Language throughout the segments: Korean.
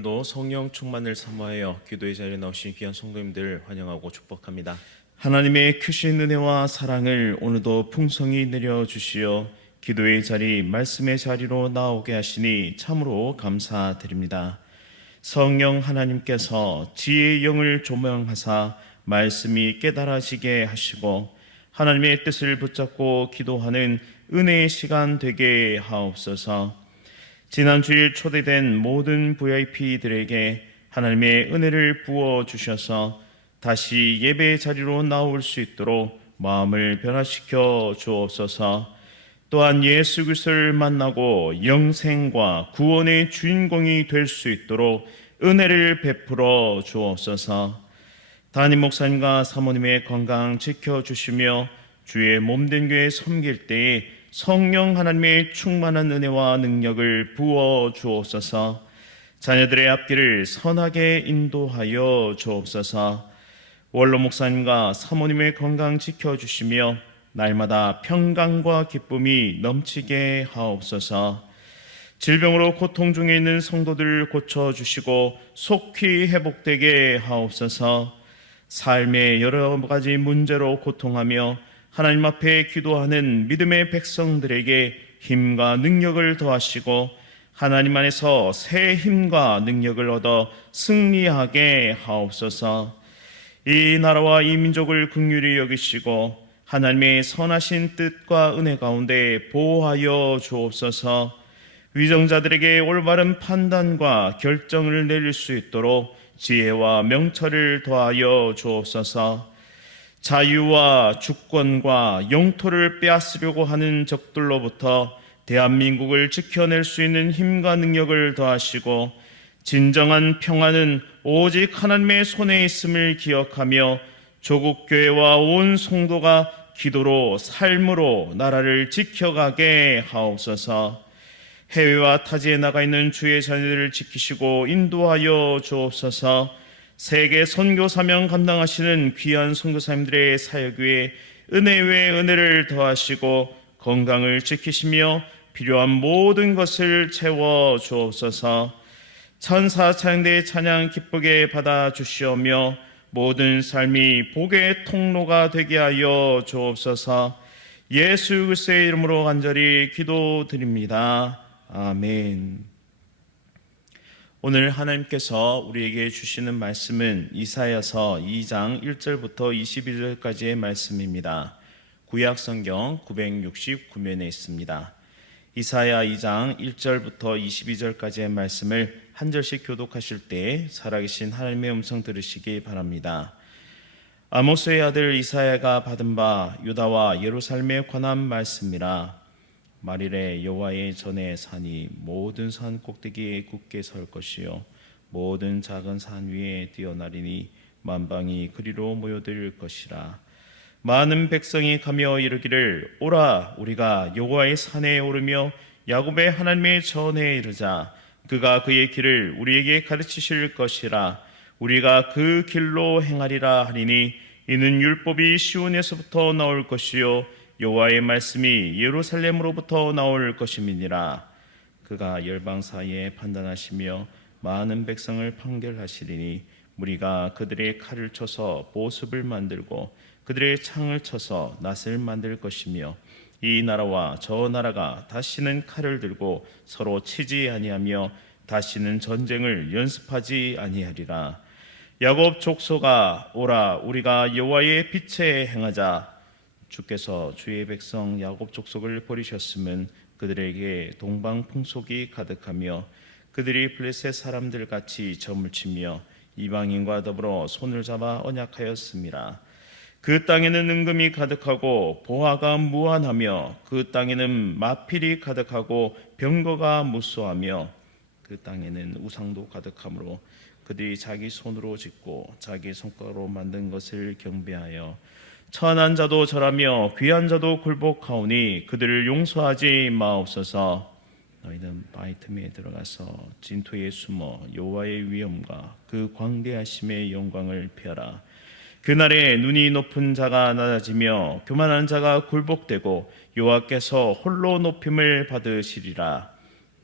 오늘도 성령 충만을 사모하여 기도의 자리에 나오신 귀한 성도님들 환영하고 축복합니다. 하나님의 크신 은혜와 사랑을 오늘도 풍성히 내려주시어 기도의 자리, 말씀의 자리로 나오게 하시니 참으로 감사드립니다. 성령 하나님께서 지혜의 영을 조명하사 말씀이 깨달아지게 하시고 하나님의 뜻을 붙잡고 기도하는 은혜의 시간 되게 하옵소서. 지난 주일 초대된 모든 VIP들에게 하나님의 은혜를 부어주셔서 다시 예배의 자리로 나올 수 있도록 마음을 변화시켜 주옵소서. 또한 예수 그리스도를 만나고 영생과 구원의 주인공이 될 수 있도록 은혜를 베풀어 주옵소서. 담임 목사님과 사모님의 건강 지켜주시며 주의 몸된 교회 섬길 때에 성령 하나님의 충만한 은혜와 능력을 부어 주옵소서. 자녀들의 앞길을 선하게 인도하여 주옵소서. 원로 목사님과 사모님의 건강 지켜주시며 날마다 평강과 기쁨이 넘치게 하옵소서. 질병으로 고통 중에 있는 성도들을 고쳐주시고 속히 회복되게 하옵소서. 삶의 여러 가지 문제로 고통하며 하나님 앞에 기도하는 믿음의 백성들에게 힘과 능력을 더하시고 하나님 안에서 새 힘과 능력을 얻어 승리하게 하옵소서. 이 나라와 이 민족을 긍휼히 여기시고 하나님의 선하신 뜻과 은혜 가운데 보호하여 주옵소서. 위정자들에게 올바른 판단과 결정을 내릴 수 있도록 지혜와 명철을 더하여 주옵소서. 자유와 주권과 영토를 빼앗으려고 하는 적들로부터 대한민국을 지켜낼 수 있는 힘과 능력을 더하시고 진정한 평화는 오직 하나님의 손에 있음을 기억하며 조국 교회와 온 성도가 기도로 삶으로 나라를 지켜가게 하옵소서. 해외와 타지에 나가 있는 주의 자녀들을 지키시고 인도하여 주옵소서. 세계 선교 사명 감당하시는 귀한 선교사님들의 사역 위에 은혜 위에 은혜를 더하시고 건강을 지키시며 필요한 모든 것을 채워 주옵소서. 천사 찬양대의 찬양 기쁘게 받아 주시오며 모든 삶이 복의 통로가 되게 하여 주옵소서. 예수 그리스도의 이름으로 간절히 기도드립니다. 아멘. 오늘 하나님께서 우리에게 주시는 말씀은 이사야서 2장 1절부터 22절까지의 말씀입니다. 구약성경 969면에 있습니다. 이사야 2장 1절부터 22절까지의 말씀을 한 절씩 교독하실 때 살아계신 하나님의 음성 들으시기 바랍니다. 아모스의 아들 이사야가 받은 바 유다와 예루살렘에 관한 말씀이라. 말일에 여호와의 전에 산이 모든 산 꼭대기에 굳게 설 것이요 모든 작은 산 위에 뛰어나리니 만방이 그리로 모여들 것이라. 많은 백성이 가며 이르기를 오라 우리가 여호와의 산에 오르며 야곱의 하나님의 전에 이르자. 그가 그의 길을 우리에게 가르치실 것이라. 우리가 그 길로 행하리라 하리니 이는 율법이 시온에서부터 나올 것이요 여호와의 말씀이 예루살렘으로부터 나올 것임이니라. 그가 열방 사이에 판단하시며 많은 백성을 판결하시리니 무리가 그들의 칼을 쳐서 보습을 만들고 그들의 창을 쳐서 낫을 만들 것이며 이 나라와 저 나라가 다시는 칼을 들고 서로 치지 아니하며 다시는 전쟁을 연습하지 아니하리라. 야곱 족속아 오라 우리가 여호와의 빛에 행하자. 주께서 주의 백성 야곱 족속을 버리셨으면 그들에게 동방 풍속이 가득하며 그들이 블레셋 사람들 같이 점을 치며 이방인과 더불어 손을 잡아 언약하였음이라. 그 땅에는 은금이 가득하고 보화가 무한하며 그 땅에는 마필이 가득하고 병거가 무수하며 그 땅에는 우상도 가득하므로 그들이 자기 손으로 짓고 자기 손가락으로 만든 것을 경배하여 천한 자도 절하며 귀한 자도 굴복하오니 그들을 용서하지 마옵소서. 너희는 바위 틈에 들어가서 진토에 숨어 여호와의 위엄과 그 광대하심의 영광을 펴라. 그날에 눈이 높은 자가 낮아지며 교만한 자가 굴복되고 여호와께서 홀로 높임을 받으시리라.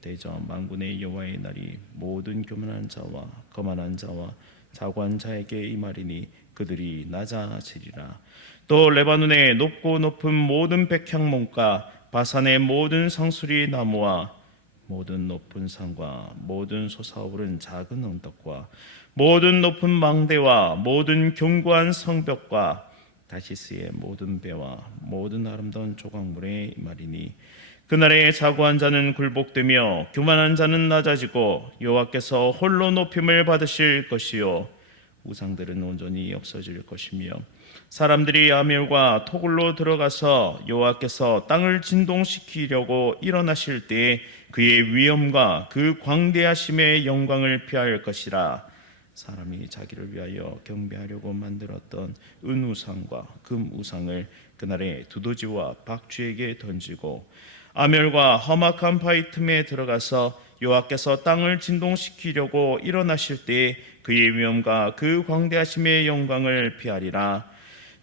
대저 만군의 여호와의 날이 모든 교만한 자와 거만한 자와 자고한 자에게 임하리니 그들이 낮아지리라. 또 레바논의 높고 높은 모든 백향목과 바산의 모든 상수리 나무와 모든 높은 산과 모든 솟아오른 작은 언덕과 모든 높은 망대와 모든 견고한 성벽과 다시스의 모든 배와 모든 아름다운 조각물의 말이니 그날에 자고한 자는 굴복되며 교만한 자는 낮아지고 여호와께서 홀로 높임을 받으실 것이요 우상들은 온전히 없어질 것이며 사람들이 아멜과 토굴로 들어가서 여호와께서 땅을 진동시키려고 일어나실 때에 그의 위엄과 그 광대하심의 영광을 피할 것이라. 사람이 자기를 위하여 경배하려고 만들었던 은우상과 금우상을 그날에 두더지와 박쥐에게 던지고 아멜과 험악한 바위 틈에 들어가서 여호와께서 땅을 진동시키려고 일어나실 때에 그의 위엄과 그 광대하심의 영광을 피하리라.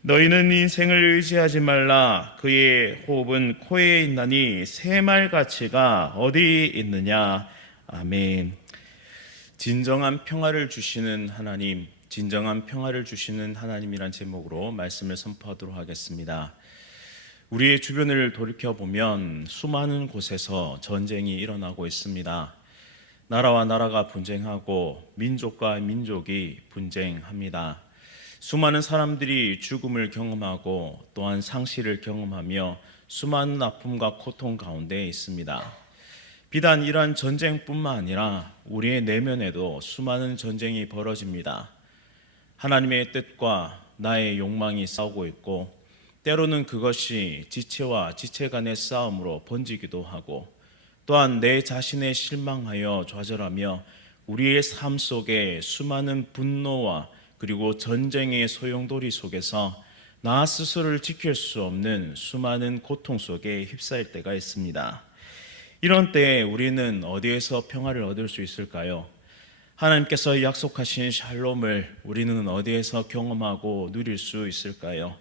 너희는 인생을 의지하지 말라. 그의 호흡은 코에 있나니 새말가치가 어디 있느냐. 아멘. 진정한 평화를 주시는 하나님, 진정한 평화를 주시는 하나님이란 제목으로 말씀을 선포하도록 하겠습니다. 우리의 주변을 돌이켜보면 수많은 곳에서 전쟁이 일어나고 있습니다. 나라와 나라가 분쟁하고 민족과 민족이 분쟁합니다. 수많은 사람들이 죽음을 경험하고 또한 상실을 경험하며 수많은 아픔과 고통 가운데 있습니다. 비단 이러한 전쟁뿐만 아니라 우리의 내면에도 수많은 전쟁이 벌어집니다. 하나님의 뜻과 나의 욕망이 싸우고 있고 때로는 그것이 지체와 지체 간의 싸움으로 번지기도 하고 또한 내 자신에 실망하여 좌절하며 우리의 삶 속에 수많은 분노와 그리고 전쟁의 소용돌이 속에서 나 스스로를 지킬 수 없는 수많은 고통 속에 휩싸일 때가 있습니다. 이런 때에 우리는 어디에서 평화를 얻을 수 있을까요? 하나님께서 약속하신 샬롬을 우리는 어디에서 경험하고 누릴 수 있을까요?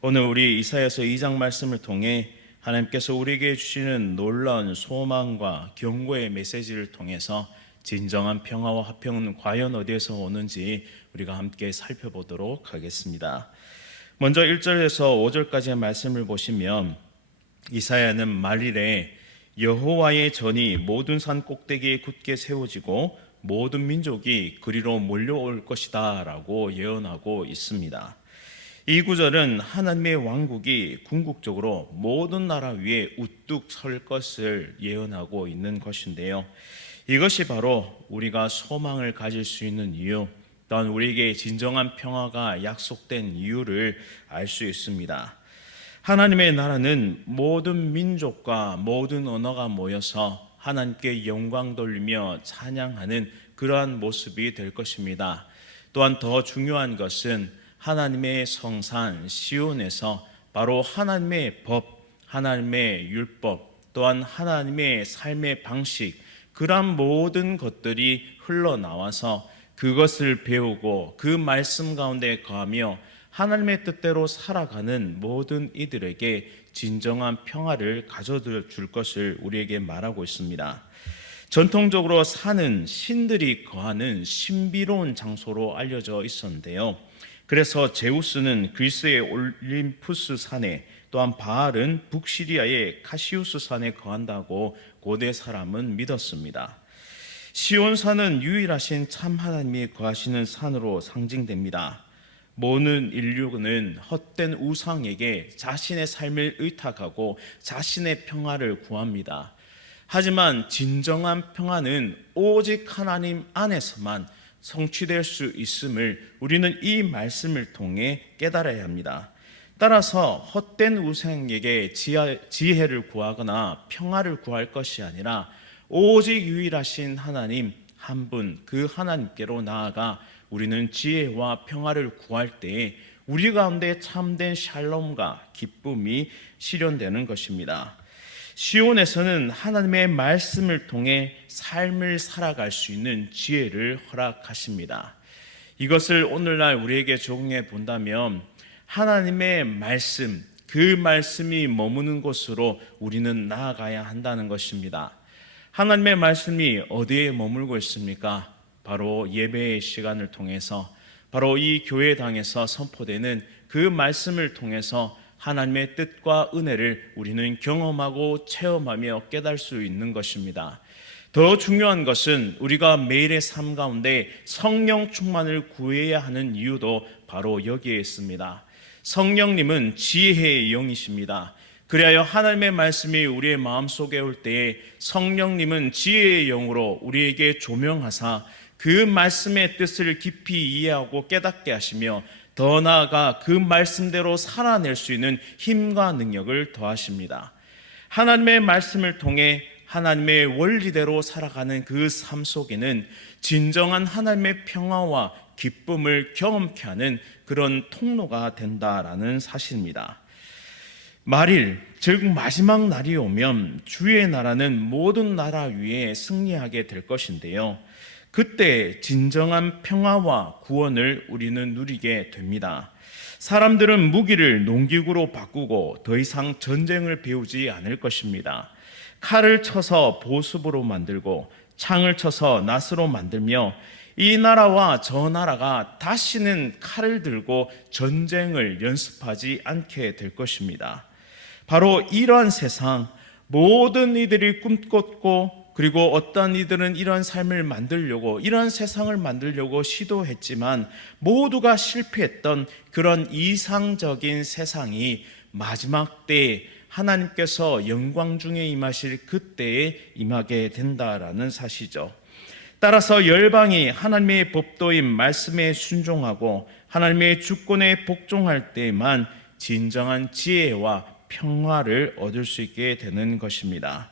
오늘 우리 이사야서 2장 말씀을 통해 하나님께서 우리에게 주시는 놀라운 소망과 경고의 메시지를 통해서 진정한 평화와 화평은 과연 어디에서 오는지 우리가 함께 살펴보도록 하겠습니다. 먼저 1절에서 5절까지의 말씀을 보시면 이사야는 말일에 여호와의 전이 모든 산 꼭대기에 굳게 세워지고 모든 민족이 그리로 몰려올 것이다 라고 예언하고 있습니다. 이 구절은 하나님의 왕국이 궁극적으로 모든 나라 위에 우뚝 설 것을 예언하고 있는 것인데요. 이것이 바로 우리가 소망을 가질 수 있는 이유, 또한 우리에게 진정한 평화가 약속된 이유를 알 수 있습니다. 하나님의 나라는 모든 민족과 모든 언어가 모여서 하나님께 영광 돌리며 찬양하는 그러한 모습이 될 것입니다. 또한 더 중요한 것은 하나님의 성산 시온에서 바로 하나님의 법, 하나님의 율법, 또한 하나님의 삶의 방식, 그러한 모든 것들이 흘러나와서 그것을 배우고 그 말씀 가운데 거하며 하나님의 뜻대로 살아가는 모든 이들에게 진정한 평화를 가져다 줄 것을 우리에게 말하고 있습니다. 전통적으로 산은 신들이 거하는 신비로운 장소로 알려져 있었는데요. 그래서 제우스는 그리스의 올림푸스 산에, 또한 바알은 북시리아의 카시우스 산에 거한다고 고대 사람은 믿었습니다. 시온산은 유일하신 참 하나님이 거하시는 산으로 상징됩니다. 모든 인류는 헛된 우상에게 자신의 삶을 의탁하고 자신의 평화를 구합니다. 하지만 진정한 평화는 오직 하나님 안에서만 성취될 수 있음을 우리는 이 말씀을 통해 깨달아야 합니다. 따라서 헛된 우상에게 지혜를 구하거나 평화를 구할 것이 아니라 오직 유일하신 하나님 한 분, 그 하나님께로 나아가 우리는 지혜와 평화를 구할 때에 우리 가운데 참된 샬롬과 기쁨이 실현되는 것입니다. 시온에서는 하나님의 말씀을 통해 삶을 살아갈 수 있는 지혜를 허락하십니다. 이것을 오늘날 우리에게 적용해 본다면 하나님의 말씀, 그 말씀이 머무는 곳으로 우리는 나아가야 한다는 것입니다. 하나님의 말씀이 어디에 머물고 있습니까? 바로 예배의 시간을 통해서, 바로 이 교회당에서 선포되는 그 말씀을 통해서 하나님의 뜻과 은혜를 우리는 경험하고 체험하며 깨달을 수 있는 것입니다. 더 중요한 것은 우리가 매일의 삶 가운데 성령 충만을 구해야 하는 이유도 바로 여기에 있습니다. 성령님은 지혜의 영이십니다. 그리하여 하나님의 말씀이 우리의 마음속에 올 때에 성령님은 지혜의 영으로 우리에게 조명하사 그 말씀의 뜻을 깊이 이해하고 깨닫게 하시며 더 나아가 그 말씀대로 살아낼 수 있는 힘과 능력을 더하십니다. 하나님의 말씀을 통해 하나님의 원리대로 살아가는 그 삶 속에는 진정한 하나님의 평화와 기쁨을 경험케 하는 그런 통로가 된다라는 사실입니다. 말일, 즉 마지막 날이 오면 주의 나라는 모든 나라 위에 승리하게 될 것인데요. 그때 진정한 평화와 구원을 우리는 누리게 됩니다. 사람들은 무기를 농기구로 바꾸고 더 이상 전쟁을 배우지 않을 것입니다. 칼을 쳐서 보습으로 만들고 창을 쳐서 낫으로 만들며 이 나라와 저 나라가 다시는 칼을 들고 전쟁을 연습하지 않게 될 것입니다. 바로 이러한 세상, 모든 이들이 꿈꿨고 그리고 어떤 이들은 이런 삶을 만들려고, 이런 세상을 만들려고 시도했지만 모두가 실패했던 그런 이상적인 세상이 마지막 때에 하나님께서 영광 중에 임하실 그때에 임하게 된다라는 사실이죠. 따라서 열방이 하나님의 법도인 말씀에 순종하고 하나님의 주권에 복종할 때에만 진정한 지혜와 평화를 얻을 수 있게 되는 것입니다.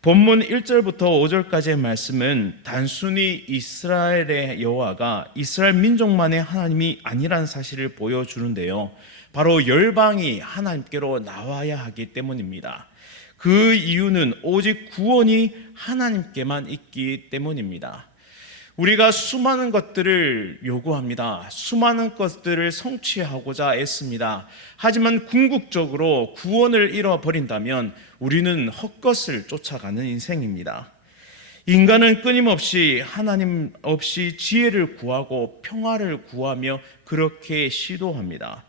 본문 1절부터 5절까지의 말씀은 단순히 이스라엘의 여호와가 이스라엘 민족만의 하나님이 아니라는 사실을 보여주는데요. 바로 열방이 하나님께로 나와야 하기 때문입니다. 그 이유는 오직 구원이 하나님께만 있기 때문입니다. 우리가 수많은 것들을 요구합니다. 수많은 것들을 성취하고자 애씁니다. 하지만 궁극적으로 구원을 잃어버린다면 우리는 헛것을 쫓아가는 인생입니다. 인간은 끊임없이 하나님 없이 지혜를 구하고 평화를 구하며 그렇게 시도합니다.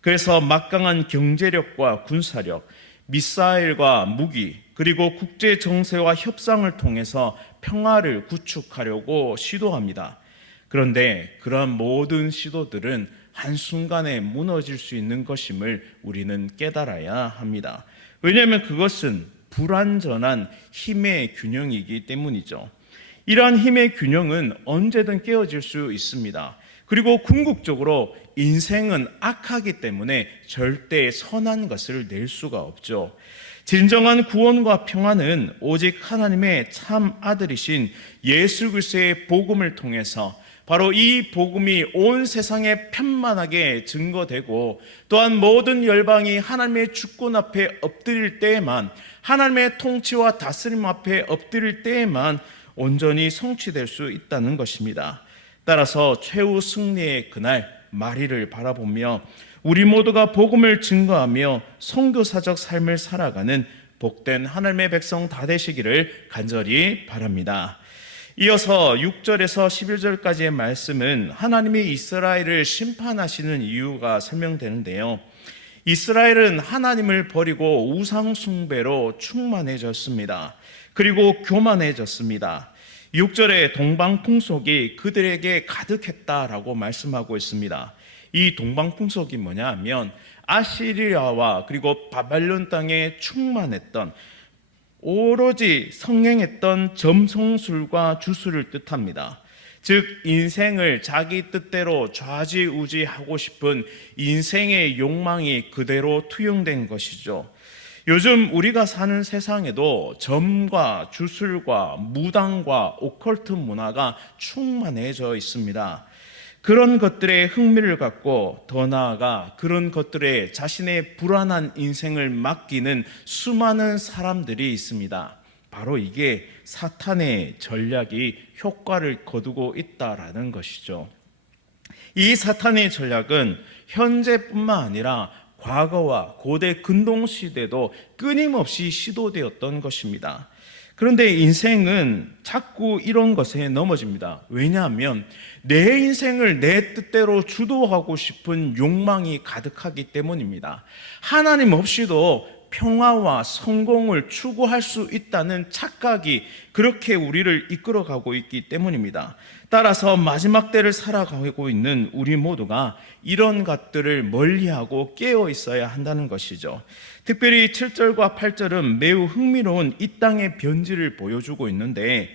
그래서 막강한 경제력과 군사력, 미사일과 무기, 그리고 국제 정세와 협상을 통해서 평화를 구축하려고 시도합니다. 그런데 그러한 모든 시도들은 한순간에 무너질 수 있는 것임을 우리는 깨달아야 합니다. 왜냐하면 그것은 불완전한 힘의 균형이기 때문이죠. 이러한 힘의 균형은 언제든 깨어질 수 있습니다. 그리고 궁극적으로 인생은 악하기 때문에 절대 선한 것을 낼 수가 없죠. 진정한 구원과 평화는 오직 하나님의 참 아들이신 예수 그리스도의 복음을 통해서 바로 이 복음이 온 세상에 편만하게 증거되고 또한 모든 열방이 하나님의 주권 앞에 엎드릴 때에만, 하나님의 통치와 다스림 앞에 엎드릴 때에만 온전히 성취될 수 있다는 것입니다. 따라서 최후 승리의 그날 말일을 바라보며 우리 모두가 복음을 증거하며 선교사적 삶을 살아가는 복된 하나님의 백성 다 되시기를 간절히 바랍니다. 이어서 6절에서 11절까지의 말씀은 하나님이 이스라엘을 심판하시는 이유가 설명되는데요. 이스라엘은 하나님을 버리고 우상 숭배로 충만해졌습니다. 그리고 교만해졌습니다. 6절에 동방풍속이 그들에게 가득했다라고 말씀하고 있습니다. 이 동방풍속이 뭐냐 하면 아시리아와 그리고 바벨론 땅에 충만했던, 오로지 성행했던 점성술과 주술을 뜻합니다. 즉 인생을 자기 뜻대로 좌지우지하고 싶은 인생의 욕망이 그대로 투영된 것이죠. 요즘 우리가 사는 세상에도 점과 주술과 무당과 오컬트 문화가 충만해져 있습니다. 그런 것들에 흥미를 갖고 더 나아가 그런 것들에 자신의 불안한 인생을 맡기는 수많은 사람들이 있습니다. 바로 이게 사탄의 전략이 효과를 거두고 있다라는 것이죠. 이 사탄의 전략은 현재뿐만 아니라 과거와 고대 근동시대도 끊임없이 시도되었던 것입니다. 그런데 인생은 자꾸 이런 것에 넘어집니다. 왜냐하면 내 인생을 내 뜻대로 주도하고 싶은 욕망이 가득하기 때문입니다. 하나님 없이도 평화와 성공을 추구할 수 있다는 착각이 그렇게 우리를 이끌어가고 있기 때문입니다. 따라서 마지막 때를 살아가고 있는 우리 모두가 이런 것들을 멀리하고 깨어 있어야 한다는 것이죠. 특별히 7절과 8절은 매우 흥미로운 이 땅의 변질을 보여주고 있는데,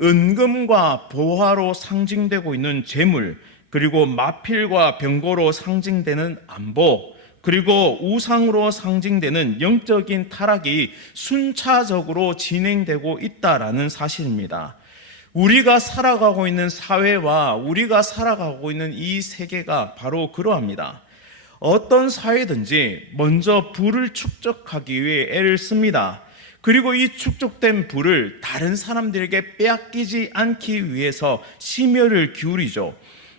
은금과 보화로 상징되고 있는 재물, 그리고 마필과 병거로 상징되는 안보, 그리고 우상으로 상징되는 영적인 타락이 순차적으로 진행되고 있다라는 사실입니다. 우리가 살아가고 있는 사회와 우리가 살아가고 있는 이 세계가 바로 그러합니다. 어떤 사회든지 먼저 부를 축적하기 위해 애를 씁니다. 그리고 이 축적된 부를 다른 사람들에게 빼앗기지 않기 위해서 심혈을 기울이죠.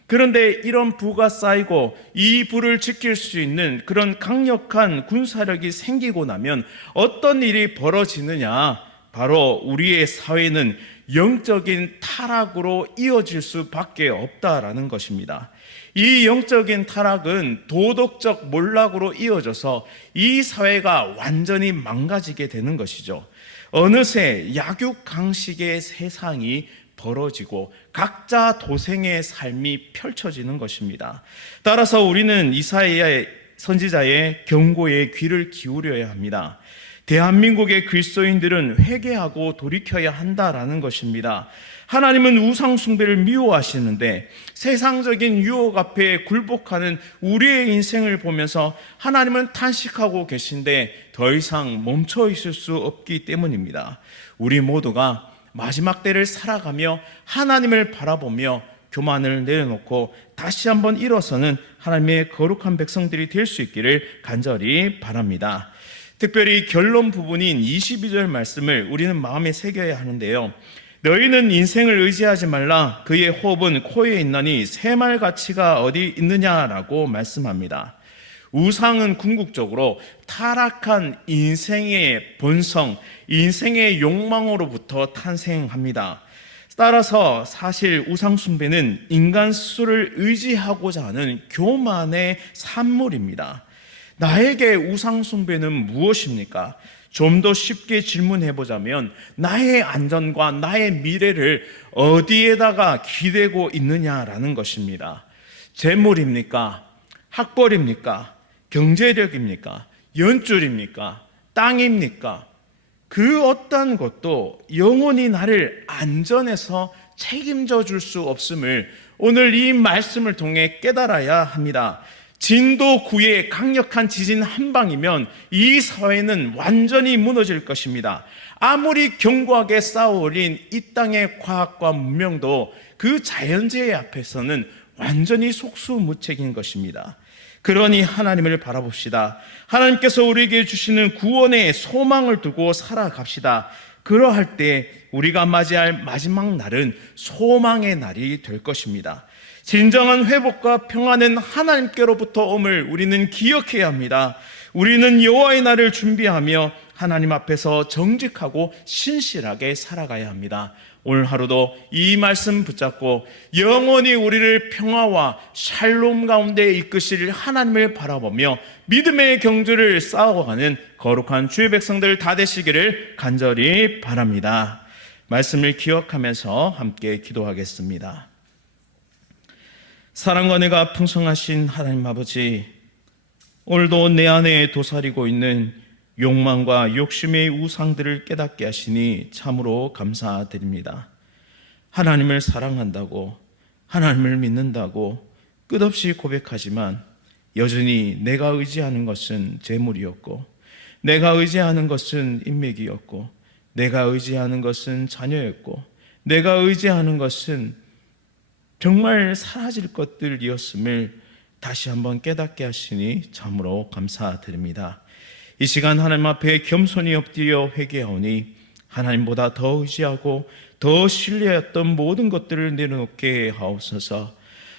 그런데 이런 부가 쌓이고 이 부를 지킬 수 있는 그런 강력한 군사력이 생기고 나면 어떤 일이 벌어지느냐? 바로 우리의 사회는 영적인 타락으로 이어질 수밖에 없다라는 것입니다. 이 영적인 타락은 도덕적 몰락으로 이어져서 이 사회가 완전히 망가지게 되는 것이죠. 어느새 약육강식의 세상이 벌어지고 각자 도생의 삶이 펼쳐지는 것입니다. 따라서 우리는 이사야 선지자의 경고에 귀를 기울여야 합니다. 대한민국의 그리스도인들은 회개하고 돌이켜야 한다라는 것입니다. 하나님은 우상 숭배를 미워하시는데 세상적인 유혹 앞에 굴복하는 우리의 인생을 보면서 하나님은 탄식하고 계신데 더 이상 멈춰 있을 수 없기 때문입니다. 우리 모두가 마지막 때를 살아가며 하나님을 바라보며 교만을 내려놓고 다시 한번 일어서는 하나님의 거룩한 백성들이 될 수 있기를 간절히 바랍니다. 특별히 결론 부분인 22절 말씀을 우리는 마음에 새겨야 하는데요. 너희는 인생을 의지하지 말라. 그의 호흡은 코에 있나니 새말 가치가 어디 있느냐라고 말씀합니다. 우상은 궁극적으로 타락한 인생의 본성, 인생의 욕망으로부터 탄생합니다. 따라서 사실 우상 숭배는 인간 스스로를 의지하고자 하는 교만의 산물입니다. 나에게 우상 숭배는 무엇입니까? 좀 더 쉽게 질문해 보자면 나의 안전과 나의 미래를 어디에다가 기대고 있느냐라는 것입니다. 재물입니까? 학벌입니까? 경제력입니까? 연줄입니까? 땅입니까? 그 어떤 것도 영원히 나를 안전해서 책임져 줄 수 없음을 오늘 이 말씀을 통해 깨달아야 합니다. 진도 9의 강력한 지진 한 방이면 이 사회는 완전히 무너질 것입니다. 아무리 견고하게 쌓아올린 이 땅의 과학과 문명도 그 자연재해 앞에서는 완전히 속수무책인 것입니다. 그러니 하나님을 바라봅시다. 하나님께서 우리에게 주시는 구원의 소망을 두고 살아갑시다. 그러할 때 우리가 맞이할 마지막 날은 소망의 날이 될 것입니다. 진정한 회복과 평안은 하나님께로부터 옴을 우리는 기억해야 합니다. 우리는 여호와의 날을 준비하며 하나님 앞에서 정직하고 신실하게 살아가야 합니다. 오늘 하루도 이 말씀 붙잡고 영원히 우리를 평화와 샬롬 가운데 이끄실 하나님을 바라보며 믿음의 경주를 쌓아가는 거룩한 주의 백성들 다 되시기를 간절히 바랍니다. 말씀을 기억하면서 함께 기도하겠습니다. 사랑과 은혜가 풍성하신 하나님 아버지, 오늘도 내 안에 도사리고 있는 욕망과 욕심의 우상들을 깨닫게 하시니 참으로 감사드립니다. 하나님을 사랑한다고, 하나님을 믿는다고 끝없이 고백하지만 여전히 내가 의지하는 것은 재물이었고, 내가 의지하는 것은 인맥이었고, 내가 의지하는 것은 자녀였고, 내가 의지하는 것은 정말 사라질 것들이었음을 다시 한번 깨닫게 하시니 참으로 감사드립니다. 이 시간 하나님 앞에 겸손히 엎드려 회개하오니 하나님보다 더 의지하고 더 신뢰했던 모든 것들을 내려놓게 하옵소서.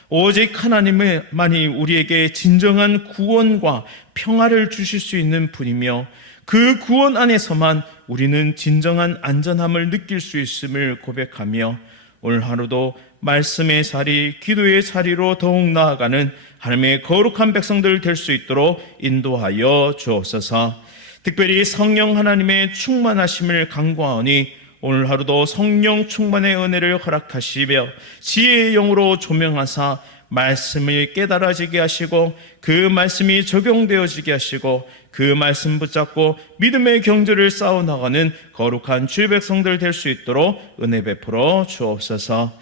오직 하나님만이 우리에게 진정한 구원과 평화를 주실 수 있는 분이며 그 구원 안에서만 우리는 진정한 안전함을 느낄 수 있음을 고백하며 오늘 하루도 말씀의 자리, 기도의 자리로 더욱 나아가는 하나님의 거룩한 백성들 될 수 있도록 인도하여 주옵소서. 특별히 성령 하나님의 충만하심을 간구하오니 오늘 하루도 성령 충만의 은혜를 허락하시며 지혜의 영으로 조명하사 말씀을 깨달아지게 하시고 그 말씀이 적용되어지게 하시고 그 말씀 붙잡고 믿음의 경주를 쌓아나가는 거룩한 주의 백성들 될 수 있도록 은혜 베풀어 주옵소서.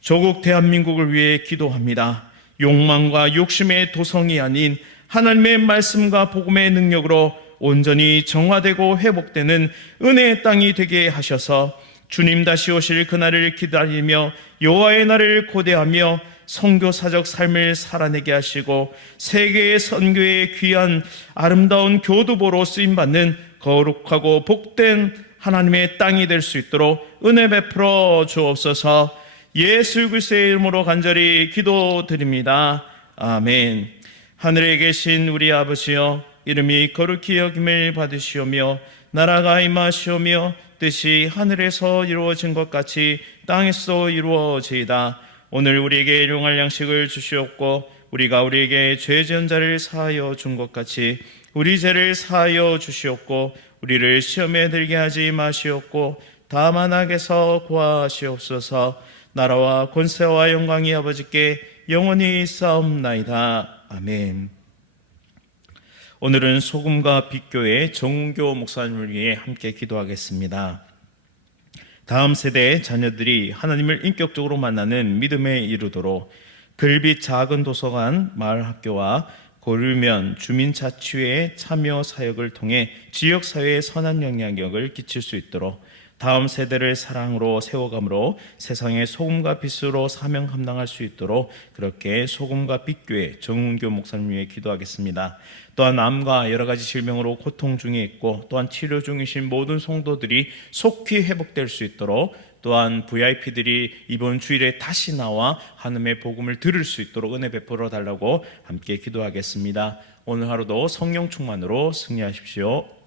조국 대한민국을 위해 기도합니다. 욕망과 욕심의 도성이 아닌 하나님의 말씀과 복음의 능력으로 온전히 정화되고 회복되는 은혜의 땅이 되게 하셔서 주님 다시 오실 그날을 기다리며 여호와의 날을 고대하며 선교사적 삶을 살아내게 하시고 세계의 선교의 귀한 아름다운 교두보로 쓰임받는 거룩하고 복된 하나님의 땅이 될 수 있도록 은혜 베풀어 주옵소서. 예수 그리스도의 이름으로 간절히 기도드립니다. 아멘. 하늘에 계신 우리 아버지여, 이름이 거룩히 여김을 받으시오며 나라가 임하시오며 뜻이 하늘에서 이루어진 것 같이 땅에서 이루어지이다. 오늘 우리에게 일용할 양식을 주시옵고 우리가 우리에게 죄 지은 자를 사하여 준 것 같이 우리 죄를 사하여 주시옵고 우리를 시험에 들게 하지 마시옵고 다만 악에서 구하시옵소서. 나라와 권세와 영광이 아버지께 영원히 있사옵나이다. 아멘. 오늘은 소금과 빛교회 정은교 목사님을 위해 함께 기도하겠습니다. 다음 세대의 자녀들이 하나님을 인격적으로 만나는 믿음에 이르도록 글빛 작은 도서관, 마을학교와 고르면 주민자치회의 참여 사역을 통해 지역사회에 선한 영향력을 끼칠 수 있도록 다음 세대를 사랑으로 세워감으로 세상의 소금과 빛으로 사명 감당할 수 있도록 그렇게 소금과 빛교회 정은교 목사님 위해 기도하겠습니다. 또한 암과 여러 가지 질병으로 고통 중에 있고 또한 치료 중이신 모든 성도들이 속히 회복될 수 있도록 또한 VIP들이 이번 주일에 다시 나와 하나님의 복음을 들을 수 있도록 은혜 베풀어 달라고 함께 기도하겠습니다. 오늘 하루도 성령 충만으로 승리하십시오.